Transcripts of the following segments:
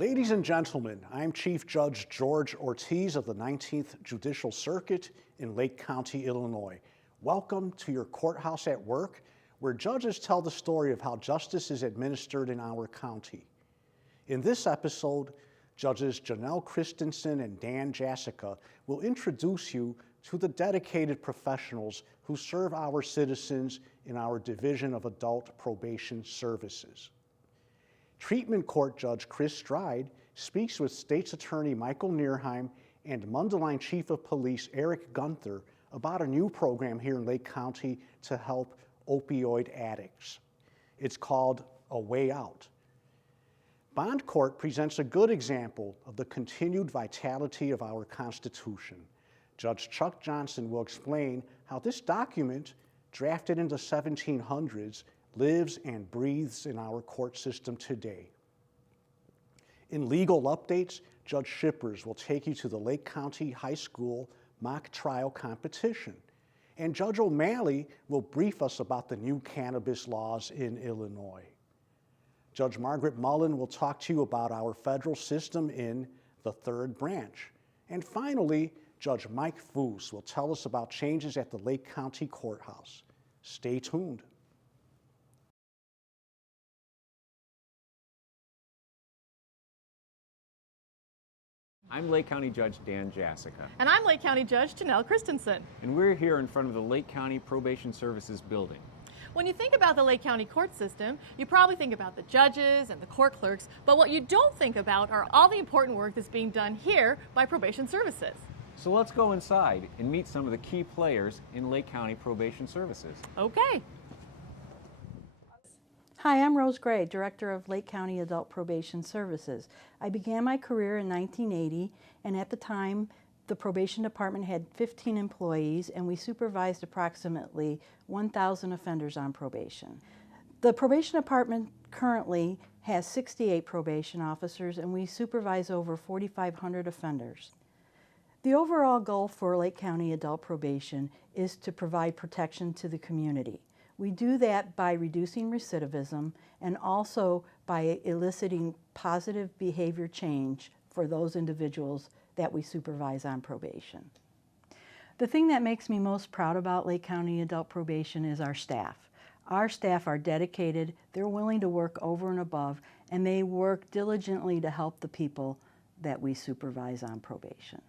Ladies and gentlemen, I'm Chief Judge George Ortiz of the 19th Judicial Circuit in Lake County, Illinois. Welcome to your Courthouse at Work, where judges tell the story of how justice is administered in our county. In this episode, Judges Janelle Christensen and Dan Jasica will introduce you to the dedicated professionals who serve our citizens in our Division of Adult Probation Services. Treatment Court Judge Chris Stride speaks with State's Attorney Michael Nierheim and Mundelein Chief of Police Eric Gunther about a new program here in Lake County to help opioid addicts. It's called A Way Out. Bond Court presents a good example of the continued vitality of our Constitution. Judge Chuck Johnson will explain how this document, drafted in the 1700s, lives and breathes in our court system today. In legal updates, Judge Shippers will take you to the Lake County High School mock trial competition. And Judge O'Malley will brief us about the new cannabis laws in Illinois. Judge Margaret Mullen will talk to you about our federal system in the third branch. And finally, Judge Mike Fusz will tell us about changes at the Lake County Courthouse. Stay tuned. I'm Lake County Judge Dan Jasica. And I'm Lake County Judge Janelle Christensen. And we're here in front of the Lake County Probation Services building. When you think about the Lake County court system, you probably think about the judges and the court clerks, but what you don't think about are all the important work that's being done here by Probation Services. So let's go inside and meet some of the key players in Lake County Probation Services. Okay. Hi, I'm Rose Gray, Director of Lake County Adult Probation Services. I began my career in 1980, and at the time, the probation department had 15 employees, and we supervised approximately 1,000 offenders on probation. The probation department currently has 68 probation officers, and we supervise over 4,500 offenders. The overall goal for Lake County Adult Probation is to provide protection to the community. We do that by reducing recidivism and also by eliciting positive behavior change for those individuals that we supervise on probation. The thing that makes me most proud about Lake County Adult Probation is our staff. Our staff are dedicated, they're willing to work over and above, and they work diligently to help the people that we supervise on probation.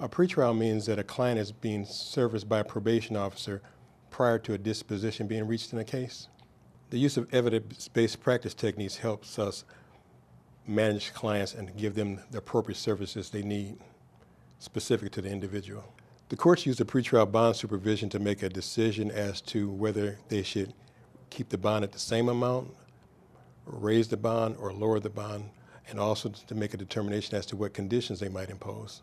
A pretrial means that a client is being serviced by a probation officer prior to a disposition being reached in a case. The use of evidence-based practice techniques helps us manage clients and give them the appropriate services they need, specific to the individual. The courts use the pretrial bond supervision to make a decision as to whether they should keep the bond at the same amount, raise the bond, or lower the bond, and also to make a determination as to what conditions they might impose.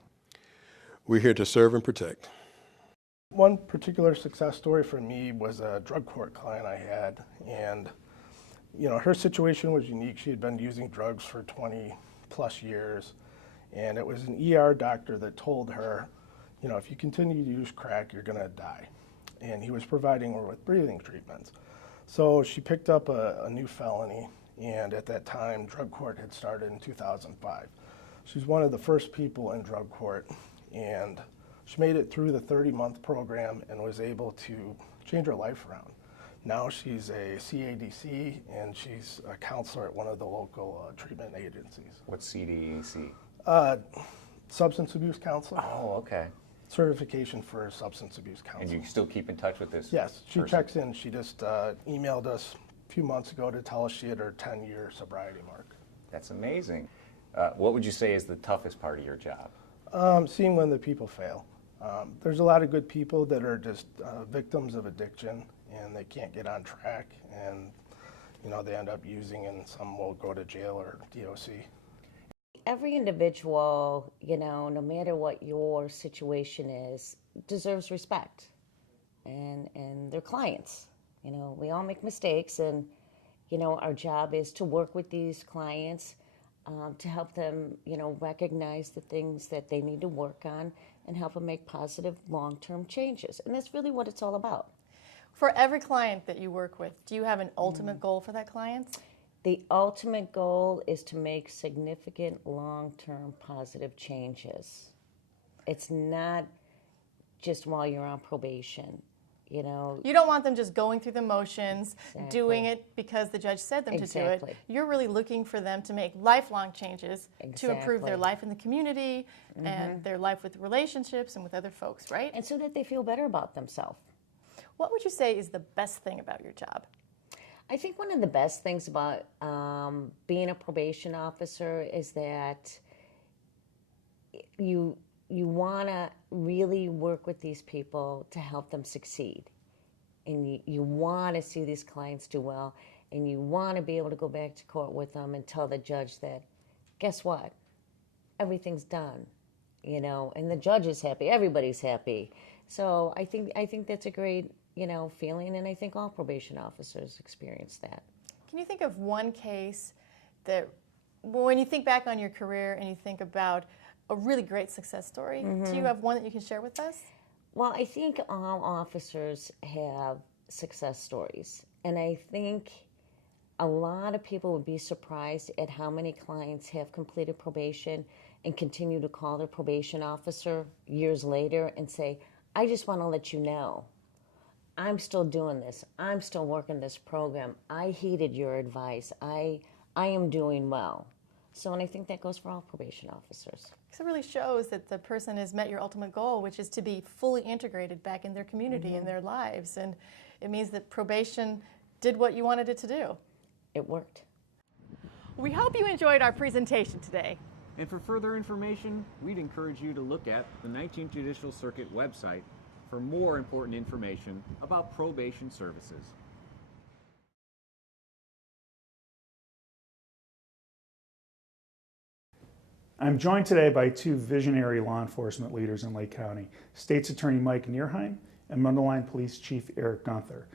We're here to serve and protect. One particular success story for me was a drug court client I had, and her situation was unique. She had been using drugs for 20 plus years, and it was an ER doctor that told her, if you continue to use crack, you're gonna die. And he was providing her with breathing treatments. So she picked up a new felony, and at that time, drug court had started in 2005. She's one of the first people in drug court, and she made it through the 30-month program and was able to change her life around. Now she's a CADC, and she's a counselor at one of the local treatment agencies. What's CDEC? Substance abuse counselor. Oh, okay. Certification for substance abuse counselor. And you still keep in touch with this Yes, she person? checks in. She just emailed us a few months ago to tell us she had her 10-year sobriety mark. That's amazing. What would you say is the toughest part of your job? Seeing when the people fail. There's a lot of good people that are just victims of addiction, and they can't get on track, and they end up using, and some will go to jail or DOC. Every individual, no matter what your situation is, deserves respect, and their clients. We all make mistakes, and our job is to work with these clients to help them, recognize the things that they need to work on and help them make positive long-term changes. And that's really what it's all about. For every client that you work with, do you have an ultimate goal for that client? The ultimate goal is to make significant long-term positive changes. It's not just while you're on probation, you know. You don't want them just going through the motions, Exactly. doing it because the judge said them to do Exactly. it. You're really looking for them to make lifelong changes to improve their Exactly. life in the community and their life with relationships and with other folks, right? And so that they feel better about themselves. What would you say is the best thing about your job? I think one of the best things about being a probation officer is that you want to really work with these people to help them succeed. And you want to see these clients do well, and you want to be able to go back to court with them and tell the judge that, guess what? Everything's done, you know, and the judge is happy, everybody's happy. So I think that's a great, you know, feeling, and I think all probation officers experience that. Can you think of one case that, when you think back on your career and you think about a really great success story, do you have one that you can share with us? Well, I think all officers have success stories, and I think a lot of people would be surprised at how many clients have completed probation and continue to call their probation officer years later and say, I just want to let you know, I'm still doing this. I'm still working this program. I heeded your advice. I am doing well. So, and I think that goes for all probation officers. Because it really shows that the person has met your ultimate goal, which is to be fully integrated back in their community and their lives. And it means that probation did what you wanted it to do. It worked. We hope you enjoyed our presentation today. And for further information, we'd encourage you to look at the 19th Judicial Circuit website for more important information about probation services. I'm joined today by two visionary law enforcement leaders in Lake County, State's Attorney Mike Nierheim and Mundelein Police Chief Eric Gunther.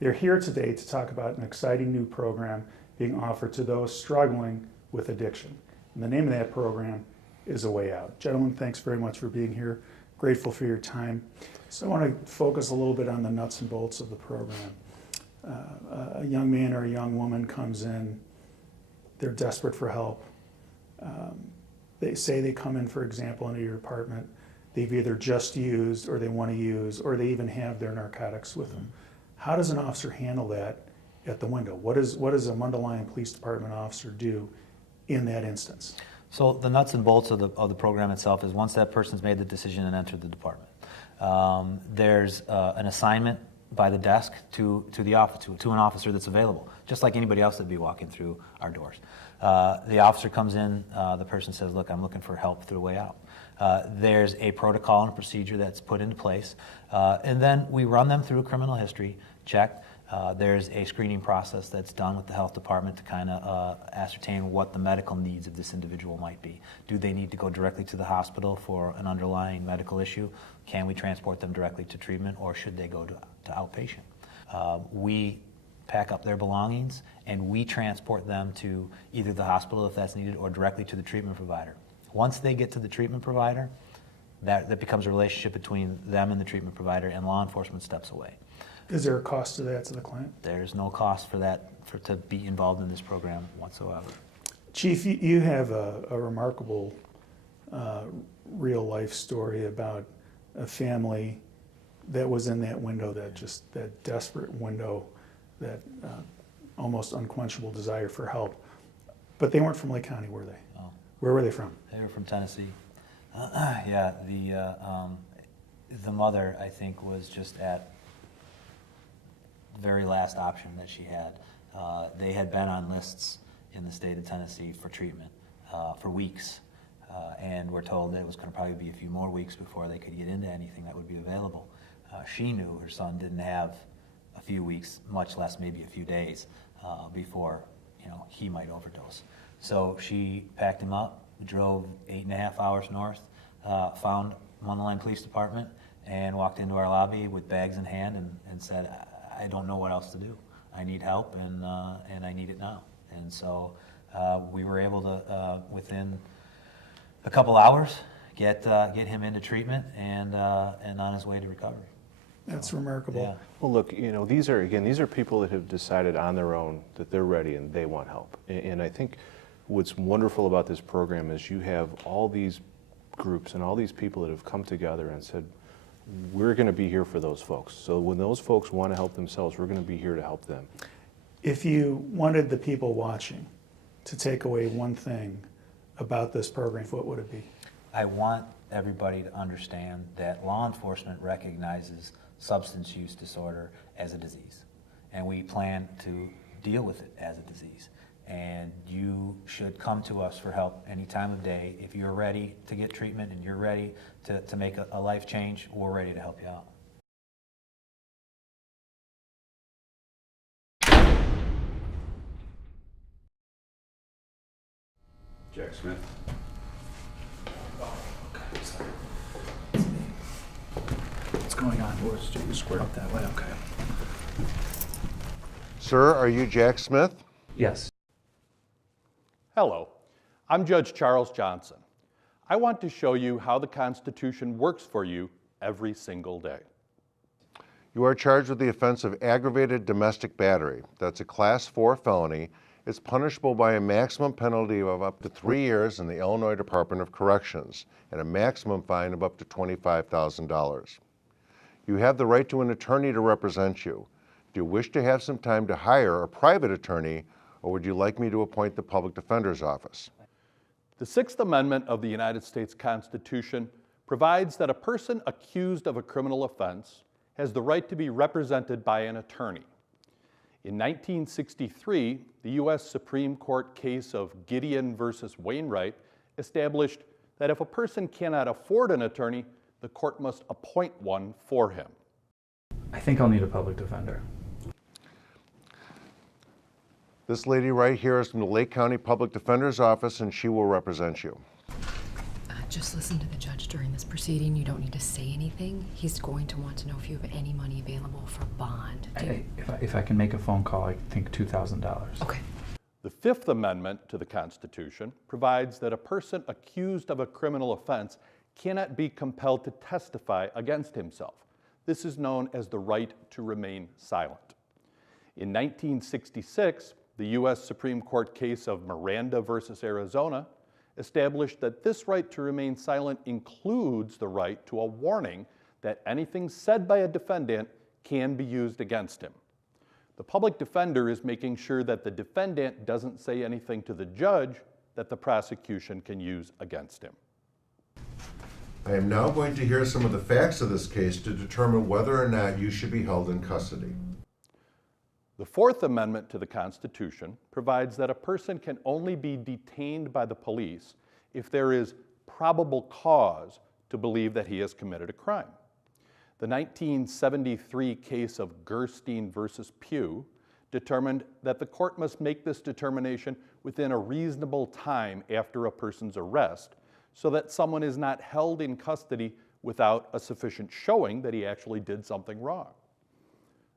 They're here today to talk about an exciting new program being offered to those struggling with addiction. And the name of that program is A Way Out. Gentlemen, thanks very much for being here. Grateful for your time. So I want to focus a little bit on the nuts and bolts of the program. A young man or a young woman comes in, they're desperate for help. They say they come in, for example, into your apartment. They've either just used or they want to use, or they even have their narcotics with them. How does an officer handle that at the window? What does a Mundelein Police Department officer do in that instance? So the nuts and bolts of the program itself is once that person's made the decision and entered the department, there's an assignment by the desk to the officer, to an officer that's available, just like anybody else that'd be walking through our doors. The officer comes in, the person says, look, I'm looking for help through a way out. There's a protocol and a procedure that's put into place, and then we run them through a criminal history check. There's a screening process that's done with the health department to kind of ascertain what the medical needs of this individual might be. Do they need to go directly to the hospital for an underlying medical issue? Can we transport them directly to treatment, or should they go to outpatient? We pack up their belongings and we transport them to either the hospital if that's needed or directly to the treatment provider. Once they get to the treatment provider, that becomes a relationship between them and the treatment provider, and law enforcement steps away. Is there a cost to that to the client? There's no cost for that, to be involved in this program whatsoever. Chief, you have a remarkable real life story about a family that was in that window, that desperate window, that almost unquenchable desire for help. But they weren't from Lake County, were they? Oh. Where were they from? They were from Tennessee. Yeah, the mother, I think, was just at the very last option that she had. They had been on lists in the state of Tennessee for treatment for weeks, and we're told that it was going to probably be a few more weeks before they could get into anything that would be available. She knew her son didn't have a few weeks, much less maybe a few days, before he might overdose. So she packed him up, drove 8.5 hours north, found Mundelein Police Department, and walked into our lobby with bags in hand and said, I don't know what else to do. I need help, and I need it now. And so we were able to, within a couple hours, get him into treatment and on his way to recovery. That's remarkable. Yeah. Well, look, these are people that have decided on their own that they're ready and they want help. And I think what's wonderful about this program is you have all these groups and all these people that have come together and said, we're going to be here for those folks. So when those folks want to help themselves, we're going to be here to help them. If you wanted the people watching to take away one thing about this program, what would it be? I want everybody to understand that law enforcement recognizes substance use disorder as a disease, and we plan to deal with it as a disease. And you should come to us for help any time of day. If you're ready to get treatment and you're ready to make a life change, we're ready to help you out. Jack Smith. Oh, okay, sorry. What's going on? Where's J Square? Up that way, okay. Sir, are you Jack Smith? Yes. Hello, I'm Judge Charles Johnson. I want to show you how the Constitution works for you every single day. You are charged with the offense of aggravated domestic battery. That's a Class 4 felony. It's punishable by a maximum penalty of up to 3 years in the Illinois Department of Corrections and a maximum fine of up to $25,000. You have the right to an attorney to represent you. Do you wish to have some time to hire a private attorney, or would you like me to appoint the Public Defender's Office? The Sixth Amendment of the United States Constitution provides that a person accused of a criminal offense has the right to be represented by an attorney. In 1963, the U.S. Supreme Court case of Gideon versus Wainwright established that if a person cannot afford an attorney, the court must appoint one for him. I think I'll need a public defender. This lady right here is from the Lake County Public Defender's Office, and she will represent you. Just listen to the judge during this proceeding. You don't need to say anything. He's going to want to know if you have any money available for bond. If I can make a phone call, I think $2,000. Okay. The Fifth Amendment to the Constitution provides that a person accused of a criminal offense cannot be compelled to testify against himself. This is known as the right to remain silent. In 1966, the U.S. Supreme Court case of Miranda versus Arizona established that this right to remain silent includes the right to a warning that anything said by a defendant can be used against him. The public defender is making sure that the defendant doesn't say anything to the judge that the prosecution can use against him. I am now going to hear some of the facts of this case to determine whether or not you should be held in custody. The Fourth Amendment to the Constitution provides that a person can only be detained by the police if there is probable cause to believe that he has committed a crime. The 1973 case of Gerstein versus Pugh determined that the court must make this determination within a reasonable time after a person's arrest so that someone is not held in custody without a sufficient showing that he actually did something wrong.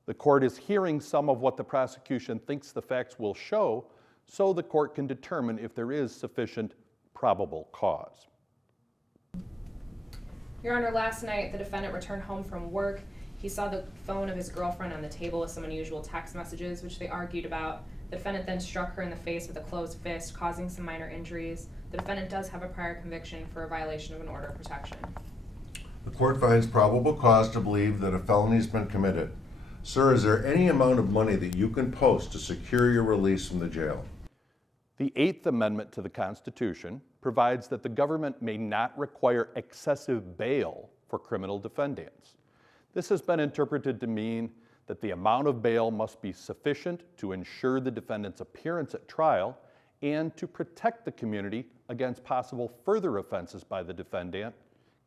The court is hearing some of what the prosecution thinks the facts will show, so the court can determine if there is sufficient probable cause. Your Honor, last night the defendant returned home from work. He saw the phone of his girlfriend on the table with some unusual text messages, which they argued about. The defendant then struck her in the face with a closed fist, causing some minor injuries. The defendant does have a prior conviction for a violation of an order of protection. The court finds probable cause to believe that a felony has been committed. Sir, is there any amount of money that you can post to secure your release from the jail? The Eighth Amendment to the Constitution provides that the government may not require excessive bail for criminal defendants. This has been interpreted to mean that the amount of bail must be sufficient to ensure the defendant's appearance at trial and to protect the community against possible further offenses by the defendant,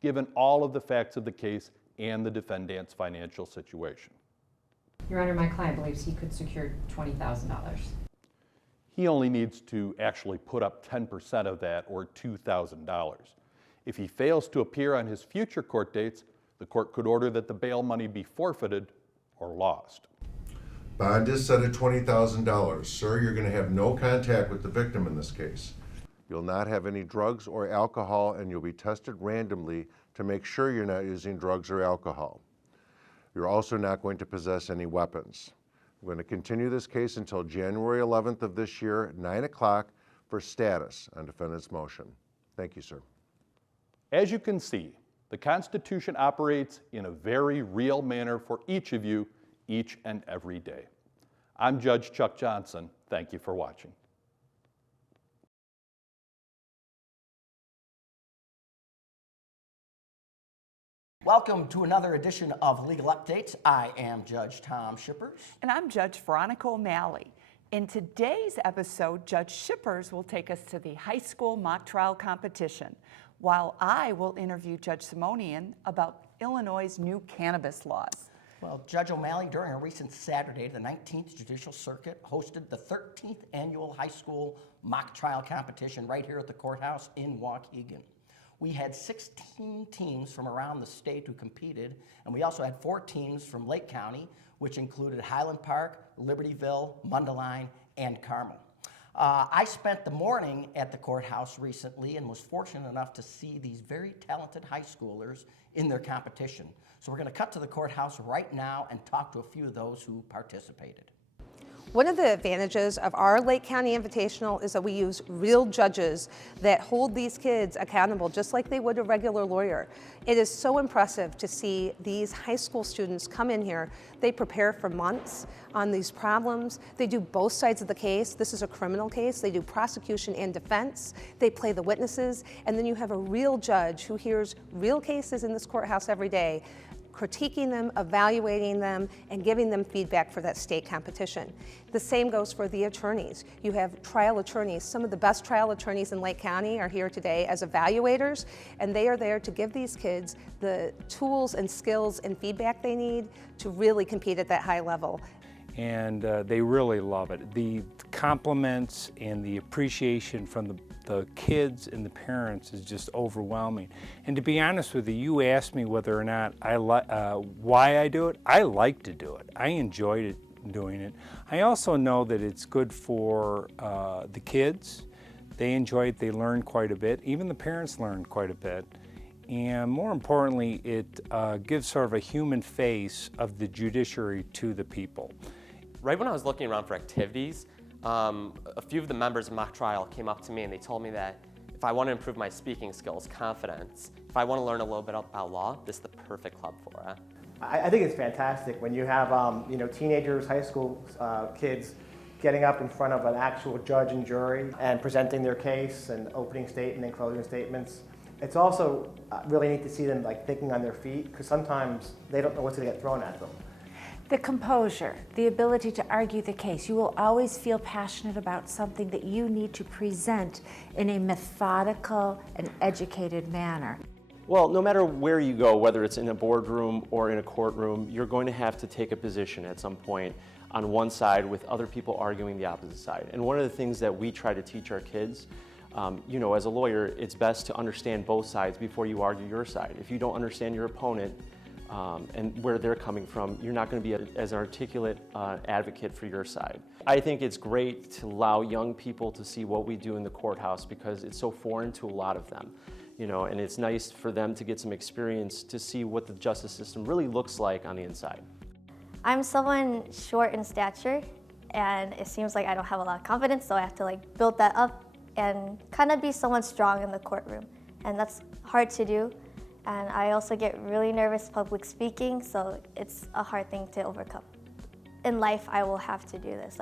given all of the facts of the case and the defendant's financial situation. Your Honor, my client believes he could secure $20,000. He only needs to actually put up 10% of that, or $2,000. If he fails to appear on his future court dates, the court could order that the bail money be forfeited or lost. Bond is set at $20,000. Sir, you're going to have no contact with the victim in this case. You'll not have any drugs or alcohol, and you'll be tested randomly to make sure you're not using drugs or alcohol. You're also not going to possess any weapons. We're going to continue this case until January 11th of this year at 9 o'clock for status on defendant's motion. Thank you, sir. As you can see, the Constitution operates in a very real manner for each of you, each and every day. I'm Judge Chuck Johnson. Thank you for watching. Welcome to another edition of Legal Updates. I am Judge Tom Shippers. And I'm Judge Veronica O'Malley. In today's episode, Judge Shippers will take us to the high school mock trial competition, while I will interview Judge Simonian about Illinois' new cannabis laws. Well, Judge O'Malley, during a recent Saturday, the 19th Judicial Circuit hosted the 13th annual high school mock trial competition right here at the courthouse in Waukegan. We had 16 teams from around the state who competed, and we also had 4 teams from Lake County, which included Highland Park, Libertyville, Mundelein, and Carmel. I spent the morning at the courthouse recently and was fortunate enough to see these very talented high schoolers in their competition. So we're going to cut to the courthouse right now and talk to a few of those who participated. One of the advantages of our Lake County Invitational is that we use real judges that hold these kids accountable just like they would a regular lawyer. It is so impressive to see these high school students come in here. They prepare for months on these problems. They do both sides of the case. This is a criminal case. They do prosecution and defense. They play the witnesses. And then you have a real judge who hears real cases in this courthouse every day, critiquing them, evaluating them, and giving them feedback for that state competition. The same goes for the attorneys. You have trial attorneys. Some of the best trial attorneys in Lake County are here today as evaluators, and they are there to give these kids the tools and skills and feedback they need to really compete at that high level. And they really love it. The compliments and the appreciation from the kids and the parents is just overwhelming. And to be honest with you, you asked me whether or not why I do it. I like to do it. I enjoyed doing it. I also know that it's good for the kids. They enjoy it. They learn quite a bit. Even the parents learn quite a bit. And more importantly, it gives sort of a human face of the judiciary to the people. Right when I was looking around for activities, a few of the members of mock trial came up to me and they told me that if I want to improve my speaking skills, confidence, if I want to learn a little bit about law, this is the perfect club for it. I think it's fantastic when you have teenagers, high school kids getting up in front of an actual judge and jury and presenting their case and opening statement and closing statements. It's also really neat to see them thinking on their feet, because sometimes they don't know what's going to get thrown at them. The composure, the ability to argue the case. You will always feel passionate about something that you need to present in a methodical and educated manner. Well, no matter where you go, whether it's in a boardroom or in a courtroom, you're going to have to take a position at some point on one side with other people arguing the opposite side. And one of the things that we try to teach our kids, as a lawyer, it's best to understand both sides before you argue your side. If you don't understand your opponent, and where they're coming from, you're not going to be as articulate advocate for your side. I think it's great to allow young people to see what we do in the courthouse because it's so foreign to a lot of them, and it's nice for them to get some experience to see what the justice system really looks like on the inside. I'm someone short in stature, and it seems like I don't have a lot of confidence, so I have to build that up and kind of be someone strong in the courtroom, and that's hard to do. And I also get really nervous public speaking, so it's a hard thing to overcome. In life, I will have to do this.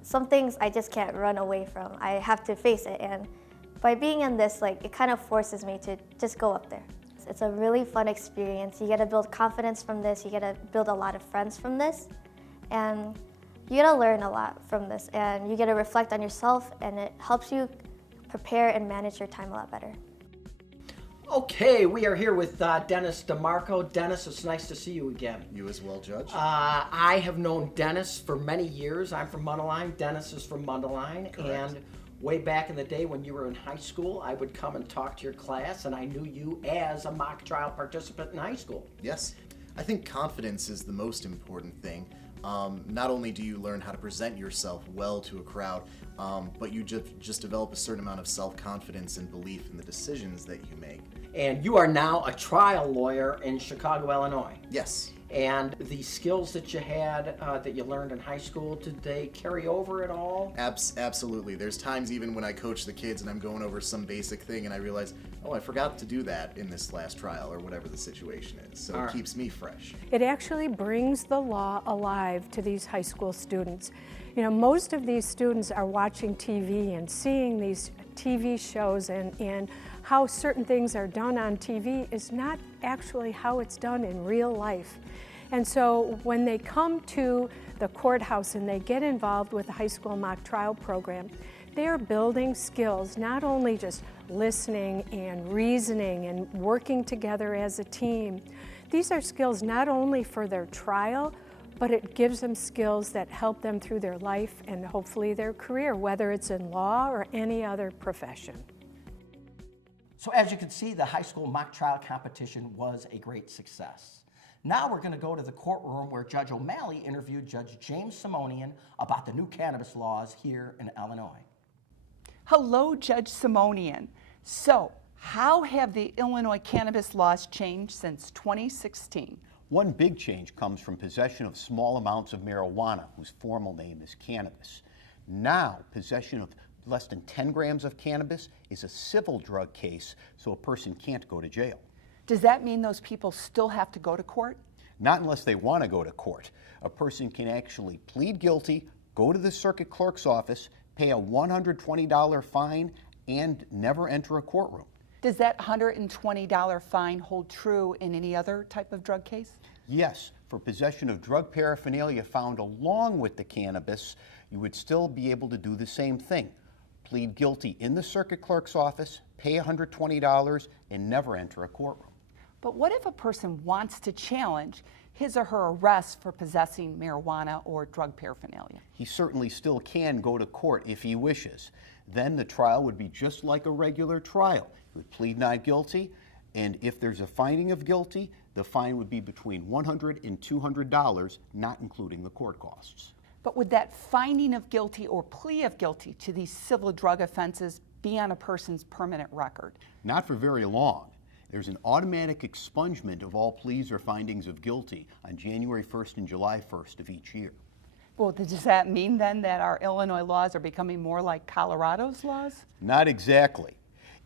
Some things I just can't run away from. I have to face it, and by being in this, it kind of forces me to just go up there. It's a really fun experience. You get to build confidence from this. You get to build a lot of friends from this, and you get to learn a lot from this, and you get to reflect on yourself, and it helps you prepare and manage your time a lot better. Okay, we are here with Dennis Demarco. Dennis, it's nice to see you again. You as well, Judge. I have known Dennis for many years. I'm from Mundelein. Dennis is from Mundelein. Correct. And way back in the day when you were in high school, I would come and talk to your class, and I knew you as a mock trial participant in high school. Yes. I think confidence is the most important thing. Not only do you learn how to present yourself well to a crowd, but you just develop a certain amount of self-confidence and belief in the decisions that you make. And you are now a trial lawyer in Chicago, Illinois. Yes. And the skills that you had, that you learned in high school, did they carry over at all? Absolutely. There's times even when I coach the kids and I'm going over some basic thing and I realize, oh, I forgot to do that in this last trial or whatever the situation is. So it keeps me fresh. It actually brings the law alive to these high school students. You know, most of these students are watching TV and seeing these TV shows and how certain things are done on TV is not actually how it's done in real life. And so when they come to the courthouse and they get involved with the high school mock trial program, they are building skills, not only just listening and reasoning and working together as a team. These are skills not only for their trial, but it gives them skills that help them through their life and hopefully their career, whether it's in law or any other profession. So as you can see, the high school mock trial competition was a great success. Now we're going to go to the courtroom where Judge O'Malley interviewed Judge James Simonian about the new cannabis laws here in Illinois. Hello, Judge Simonian. So, how have the Illinois cannabis laws changed since 2016? One big change comes from possession of small amounts of marijuana, whose formal name is cannabis. Now, possession of less than 10 grams of cannabis is a civil drug case, so a person can't go to jail. Does that mean those people still have to go to court? Not unless they want to go to court. A person can actually plead guilty, go to the circuit clerk's office, pay a $120 fine, and never enter a courtroom. Does that $120 fine hold true in any other type of drug case? Yes, for possession of drug paraphernalia found along with the cannabis, you would still be able to do the same thing. Plead guilty in the circuit clerk's office, pay $120, and never enter a courtroom. But what if a person wants to challenge his or her arrest for possessing marijuana or drug paraphernalia? He certainly still can go to court if he wishes. Then the trial would be just like a regular trial. He would plead not guilty, and if there's a finding of guilty, the fine would be between $100 and $200, not including the court costs. But would that finding of guilty or plea of guilty to these civil drug offenses be on a person's permanent record? Not for very long. There's an automatic expungement of all pleas or findings of guilty on January 1st and July 1st of each year. Well, does that mean then that our Illinois laws are becoming more like Colorado's laws? Not exactly.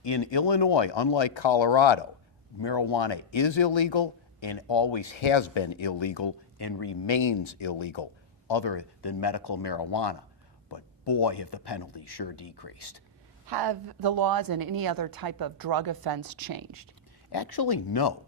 In Illinois, unlike Colorado, marijuana is illegal and always has been illegal and remains illegal, other than medical marijuana. But boy, have the penalties sure decreased. Have the laws in any other type of drug offense changed? Actually, no.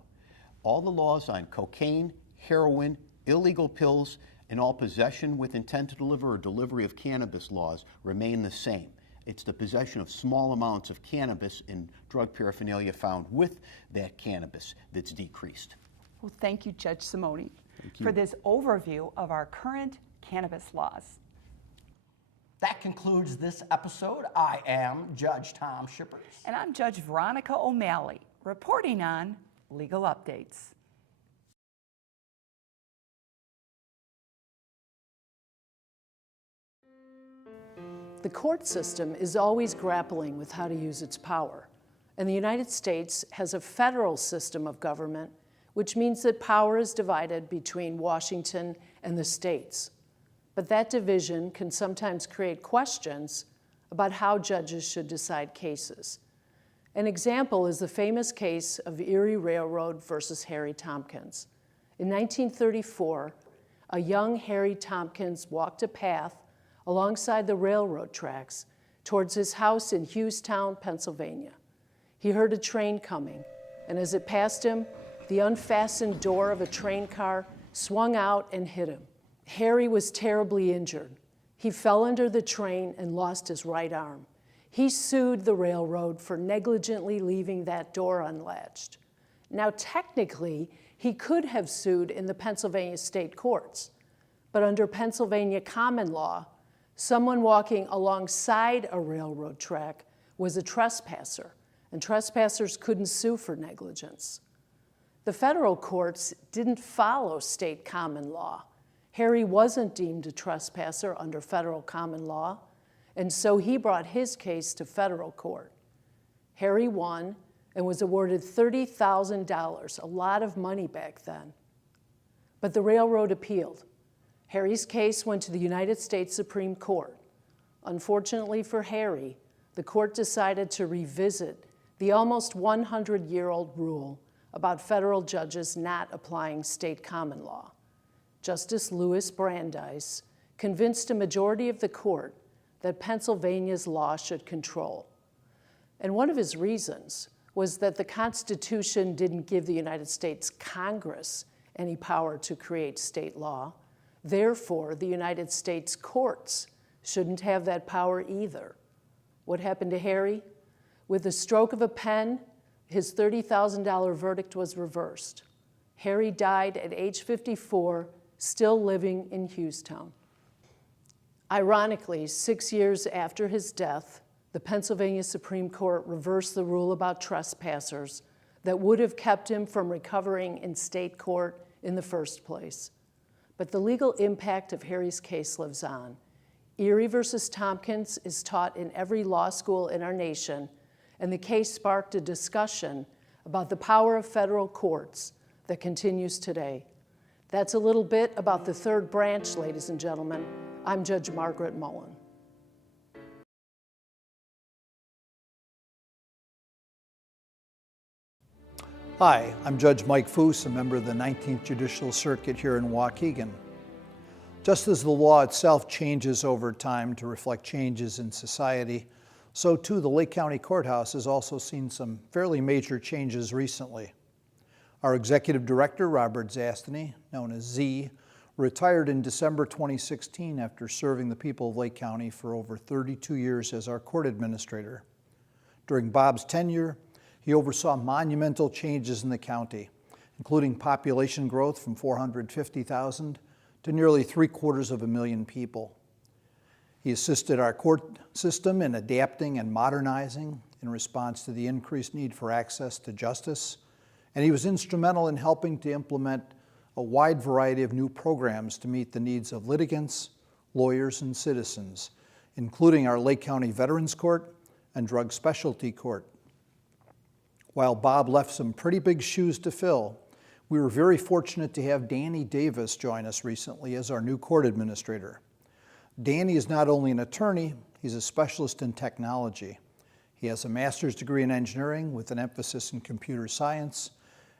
All the laws on cocaine, heroin, illegal pills, and all possession with intent to deliver or delivery of cannabis laws remain the same. It's the possession of small amounts of cannabis and drug paraphernalia found with that cannabis that's decreased. Well, thank you, Judge Simoni, Thank you. for this overview of our current cannabis laws. That concludes this episode. I am Judge Tom Shippers. And I'm Judge Veronica O'Malley, reporting on Legal Updates. The court system is always grappling with how to use its power, and the United States has a federal system of government, which means that power is divided between Washington and the states. But that division can sometimes create questions about how judges should decide cases. An example is the famous case of Erie Railroad versus Harry Tompkins. In 1934, a young Harry Tompkins walked a path alongside the railroad tracks towards his house in Hughstown, Pennsylvania. He heard a train coming, and as it passed him, the unfastened door of a train car swung out and hit him. Harry was terribly injured. He fell under the train and lost his right arm. He sued the railroad for negligently leaving that door unlatched. Now, technically, he could have sued in the Pennsylvania state courts, but under Pennsylvania common law, someone walking alongside a railroad track was a trespasser, and trespassers couldn't sue for negligence. The federal courts didn't follow state common law. Harry wasn't deemed a trespasser under federal common law, and so he brought his case to federal court. Harry won and was awarded $30,000, a lot of money back then. But the railroad appealed. Harry's case went to the United States Supreme Court. Unfortunately for Harry, the court decided to revisit the almost 100-year-old rule about federal judges not applying state common law. Justice Louis Brandeis convinced a majority of the court that Pennsylvania's law should control. And one of his reasons was that the Constitution didn't give the United States Congress any power to create state law. Therefore, the United States courts shouldn't have that power either. What happened to Harry? With the stroke of a pen, his $30,000 verdict was reversed. Harry died at age 54, still living in Hughestown. Ironically, 6 years after his death, the Pennsylvania Supreme Court reversed the rule about trespassers that would have kept him from recovering in state court in the first place. But the legal impact of Harry's case lives on. Erie versus Tompkins is taught in every law school in our nation, and the case sparked a discussion about the power of federal courts that continues today. That's a little bit about the third branch, ladies and gentlemen. I'm Judge Margaret Mullen. Hi, I'm Judge Mike Fusz, a member of the 19th Judicial Circuit here in Waukegan. Just as the law itself changes over time to reflect changes in society, so too the Lake County Courthouse has also seen some fairly major changes recently. Our Executive Director, Robert Zastany, known as Z, retired in December 2016 after serving the people of Lake County for over 32 years as our court administrator. During Bob's tenure, he oversaw monumental changes in the county, including population growth from 450,000 to nearly 750,000 people. He assisted our court system in adapting and modernizing in response to the increased need for access to justice, and he was instrumental in helping to implement a wide variety of new programs to meet the needs of litigants, lawyers, and citizens, including our Lake County Veterans Court and Drug Specialty Court. While Bob left some pretty big shoes to fill, we were very fortunate to have Danny Davis join us recently as our new court administrator. Danny is not only an attorney, he's a specialist in technology. He has a master's degree in engineering with an emphasis in computer science,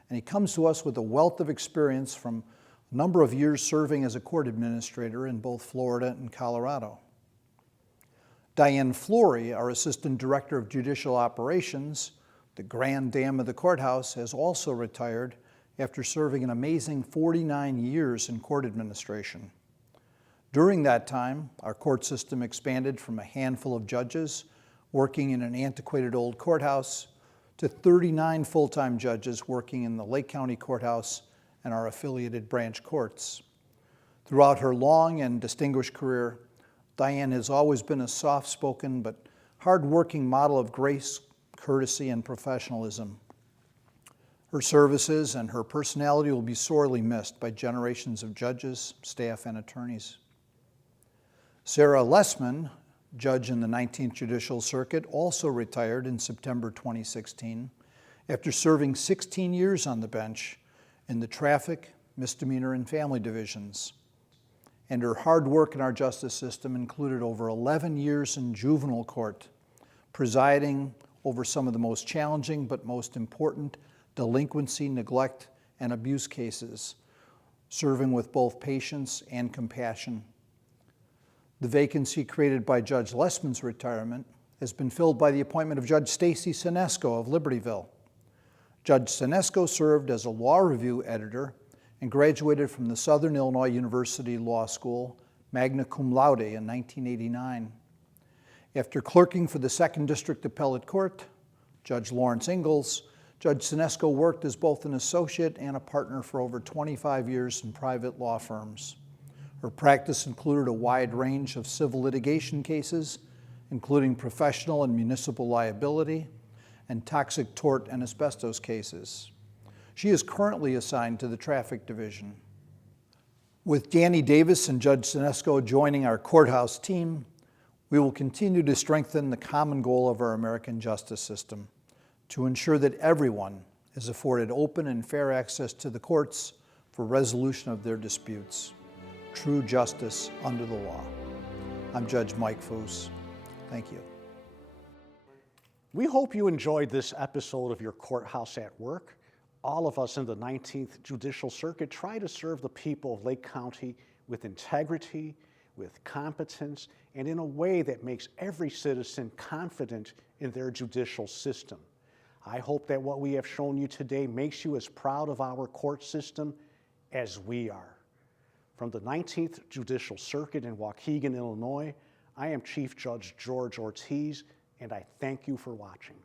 and he comes to us with a wealth of experience from a number of years serving as a court administrator in both Florida and Colorado. Diane Flory, our Assistant Director of Judicial Operations, the grand dam of the courthouse, has also retired after serving an amazing 49 years in court administration. During that time, our court system expanded from a handful of judges working in an antiquated old courthouse to 39 full-time judges working in the Lake County Courthouse and our affiliated branch courts. Throughout her long and distinguished career, Diane has always been a soft-spoken but hard-working model of grace, courtesy, and professionalism. Her services and her personality will be sorely missed by generations of judges, staff, and attorneys. Sarah Lessman, judge in the 19th Judicial Circuit, also retired in September 2016 after serving 16 years on the bench in the traffic, misdemeanor, and family divisions. And her hard work in our justice system included over 11 years in juvenile court, presiding over some of the most challenging but most important delinquency, neglect, and abuse cases, serving with both patience and compassion. The vacancy created by Judge Lessman's retirement has been filled by the appointment of Judge Stacy Sinesco of Libertyville. Judge Sinesco served as a law review editor and graduated from the Southern Illinois University Law School, magna cum laude, in 1989. After clerking for the 2nd District Appellate Court, Judge Lawrence Ingalls, Judge Sinesco worked as both an associate and a partner for over 25 years in private law firms. Her practice included a wide range of civil litigation cases, including professional and municipal liability, and toxic tort and asbestos cases. She is currently assigned to the Traffic Division. With Danny Davis and Judge Sinesco joining our courthouse team, we will continue to strengthen the common goal of our American justice system to ensure that everyone is afforded open and fair access to the courts, for resolution of their disputes. True justice under the law. I'm Judge Mike Fusz. Thank you. We hope you enjoyed this episode of your Courthouse at Work. All of us in the 19th Judicial Circuit try to serve the people of Lake County with integrity, with competence, and in a way that makes every citizen confident in their judicial system. I hope that what we have shown you today makes you as proud of our court system as we are. From the 19th Judicial Circuit in Waukegan, Illinois, I am Chief Judge George Ortiz, and I thank you for watching.